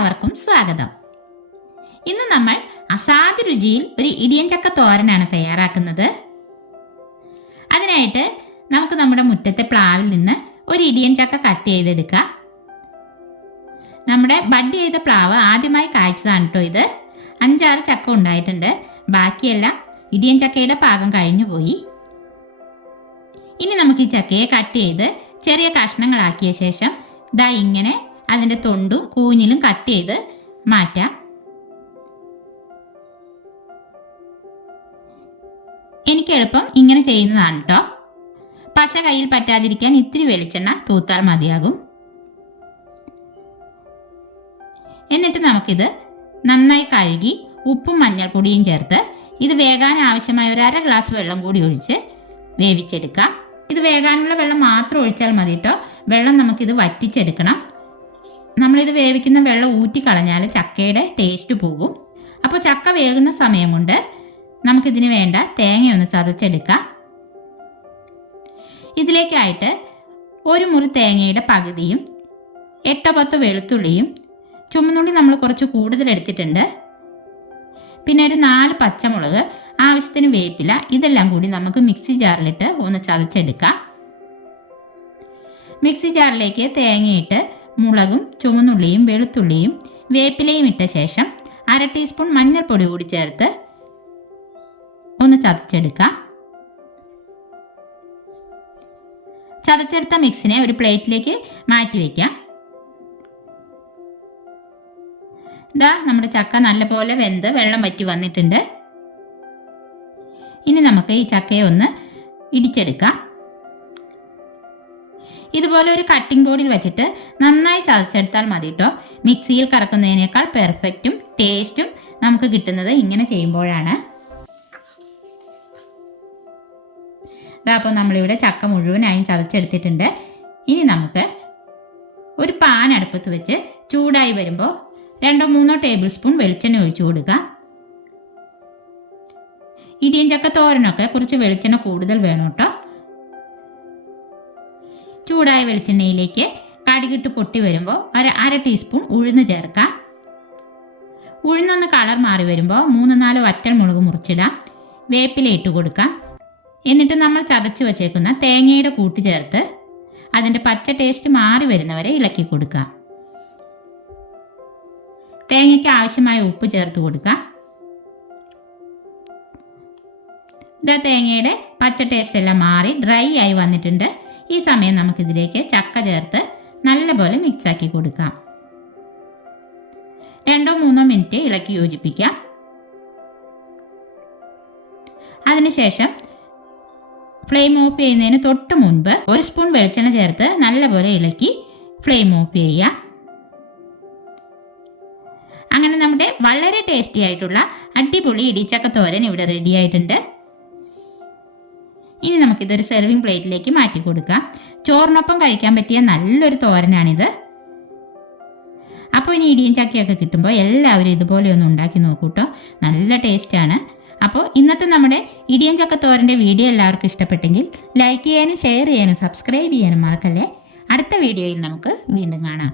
എല്ലാവർക്കും സ്വാഗതം. ഇന്ന് നമ്മൾ അസാധ്യ രുചിയിൽ ഒരു ഇടിയൻ ചക്ക തോരനാണ് തയ്യാറാക്കുന്നത്. അതിനായിട്ട് നമുക്ക് നമ്മുടെ മുറ്റത്തെ പ്ലാവിൽ നിന്ന് ഒരു ഇടിയൻ ചക്ക കട്ട് ചെയ്തെടുക്കാം. നമ്മുടെ ബഡ് ചെയ്ത പ്ലാവ് ആദ്യമായി കായ്ച്ചതാണ് കേട്ടോ ഇത്. അഞ്ചാറ് ചക്ക ഉണ്ടായിട്ടുണ്ട്. ബാക്കിയെല്ലാം ഇടിയൻ ചക്കയുടെ പാകം കഴിഞ്ഞു പോയി. ഇനി നമുക്ക് ഈ ചക്കയെ കട്ട് ചെയ്ത് ചെറിയ കഷ്ണങ്ങളാക്കിയ ശേഷം ദാ ഇങ്ങനെ അതിന്റെ തൊണ്ടും കൂഞ്ഞിലും കട്ട് ചെയ്ത് മാറ്റാം. എനിക്ക് എളുപ്പം ഇങ്ങനെ ചെയ്യുന്നതാണ് കേട്ടോ പശ കയ്യിൽ പറ്റാതിരിക്കാൻ ഇത്തിരി വെളിച്ചെണ്ണ തൂത്താൽ മതിയാകും. എന്നിട്ട് നമുക്കിത് നന്നായി കഴുകി ഉപ്പും മഞ്ഞൾപ്പൊടിയും ചേർത്ത് ഇത് വേകാൻ ആവശ്യമായ ഒരു അര ഗ്ലാസ് വെള്ളം കൂടി ഒഴിച്ച് വേവിച്ചെടുക്കാം. ഇത് വേകാനുള്ള വെള്ളം മാത്രം ഒഴിച്ചാൽ മതി കേട്ടോ വെള്ളം നമുക്കിത് വറ്റിച്ചെടുക്കണം. നമ്മളിത് വേവിക്കുന്ന വെള്ളം ഊറ്റിക്കളഞ്ഞാൽ ചക്കയുടെ ടേസ്റ്റ് പോകും. അപ്പോൾ ചക്ക വേകുന്ന സമയം കൊണ്ട് നമുക്കിതിന് വേണ്ട തേങ്ങയൊന്ന് ചതച്ചെടുക്കാം. ഇതിലേക്കായിട്ട് ഒരു മുറി തേങ്ങയുടെ പകുതിയും എട്ടോ പത്ത് വെളുത്തുള്ളിയും ചുമന്നുള്ളി നമ്മൾ കുറച്ച് കൂടുതൽ എടുത്തിട്ടുണ്ട് പിന്നെ ഒരു നാല് പച്ചമുളക് ആവശ്യത്തിന് വേപ്പില ഇതെല്ലാം കൂടി നമുക്ക് മിക്സി ജാറിലിട്ട് ഒന്ന് ചതച്ചെടുക്കാം. മിക്സി ജാറിലേക്ക് തേങ്ങയിട്ട് മുളകും ചുമന്നുള്ളിയും വെളുത്തുള്ളിയും വേപ്പിലയും ഇട്ട ശേഷം അര ടീസ്പൂൺ മഞ്ഞൾപ്പൊടി കൂടി ചേർത്ത് ഒന്ന് ചതച്ചെടുക്കാം. ചതച്ചെടുത്ത മിക്സിനെ ഒരു പ്ലേറ്റിലേക്ക് മാറ്റി വയ്ക്കാം ഇതാ നമ്മുടെ ചക്ക നല്ലപോലെ വെന്ത് വെള്ളം വറ്റി വന്നിട്ടുണ്ട്. ഇനി നമുക്ക് ഈ ചക്കയെ ഒന്ന് ഇടിച്ചെടുക്കാം. ഇതുപോലെ ഒരു കട്ടിംഗ് ബോർഡിൽ വെച്ചിട്ട് നന്നായി ചതച്ചെടുത്താൽ മതി കേട്ടോ മിക്സിയിൽ കറക്കുന്നതിനേക്കാൾ പെർഫെക്റ്റും ടേസ്റ്റും നമുക്ക് കിട്ടുന്നത് ഇങ്ങനെ ചെയ്യുമ്പോഴാണ്. അപ്പോൾ നമ്മളിവിടെ ചക്ക മുഴുവനായും ചതച്ചെടുത്തിട്ടുണ്ട്. ഇനി നമുക്ക് ഒരു പാൻ അടുപ്പത്ത് വെച്ച് ചൂടായി വരുമ്പോൾ രണ്ടോ മൂന്നോ ടേബിൾ സ്പൂൺ വെളിച്ചെണ്ണ ഒഴിച്ചു കൊടുക്കുക ഇടിയൻ ചക്ക തോരനൊക്കെ കുറച്ച് വെളിച്ചെണ്ണ കൂടുതൽ വേണം കേട്ടോ ചൂടായ വെളിച്ചെണ്ണയിലേക്ക് കടുകിട്ട് പൊട്ടി വരുമ്പോൾ ഒരു അര ടീസ്പൂൺ ഉഴുന്ന് ചേർക്കാം. ഉഴുന്നൊന്ന് കളർ മാറി വരുമ്പോൾ മൂന്ന് നാല് വറ്റൽ മുളക് മുറിച്ചിടാം. വേപ്പില ഇട്ട് കൊടുക്കാം. എന്നിട്ട് നമ്മൾ ചതച്ച് വച്ചേക്കുന്ന തേങ്ങയുടെ കൂട്ട് ചേർത്ത് അതിന്റെ പച്ച ടേസ്റ്റ് മാറി വരുന്നവരെ ഇളക്കി കൊടുക്കാം. തേങ്ങയ്ക്ക് ആവശ്യമായ ഉപ്പ് ചേർത്ത് കൊടുക്കാം. ഇതാ തേങ്ങയുടെ പച്ച ടേസ്റ്റ് എല്ലാം മാറി ഡ്രൈ ആയി വന്നിട്ടുണ്ട്. ഈ സമയം നമുക്കിതിലേക്ക് ചക്ക ചേർത്ത് നല്ലപോലെ മിക്സാക്കി കൊടുക്കാം. രണ്ടോ മൂന്നോ മിനിറ്റ് ഇളക്കി യോജിപ്പിക്കാം. അതിനുശേഷം ഫ്ലെയിം ഓഫ് ചെയ്യുന്നതിന് തൊട്ട് മുൻപ് ഒരു സ്പൂൺ വെളിച്ചെണ്ണ ചേർത്ത് നല്ലപോലെ ഇളക്കി ഫ്ലെയിം ഓഫ് ചെയ്യുക. അങ്ങനെ നമ്മുടെ വളരെ ടേസ്റ്റി ആയിട്ടുള്ള അടിപൊളി ഇടിച്ചക്ക തോരൻ ഇവിടെ റെഡി ആയിട്ടുണ്ട്. ഇനി നമുക്കിതൊരു സെർവിങ് പ്ലേറ്റിലേക്ക് മാറ്റി കൊടുക്കാം. ചോറിനൊപ്പം കഴിക്കാൻ പറ്റിയ നല്ലൊരു തോരനാണിത്. അപ്പോൾ ഇനി ഇടിയും ചക്കയൊക്കെ കിട്ടുമ്പോൾ എല്ലാവരും ഇതുപോലെ ഒന്ന് ഉണ്ടാക്കി നോക്കൂട്ടോ. നല്ല ടേസ്റ്റാണ് അപ്പോൾ ഇന്നത്തെ നമ്മുടെ ഇടിയൻ ചക്ക തോരന്റെ വീഡിയോ എല്ലാവർക്കും ഇഷ്ടപ്പെട്ടെങ്കിൽ ലൈക്ക് ചെയ്യാനും ഷെയർ ചെയ്യാനും സബ്സ്ക്രൈബ് ചെയ്യാനും മറക്കല്ലേ? അടുത്ത വീഡിയോയിൽ നമുക്ക് വീണ്ടും കാണാം.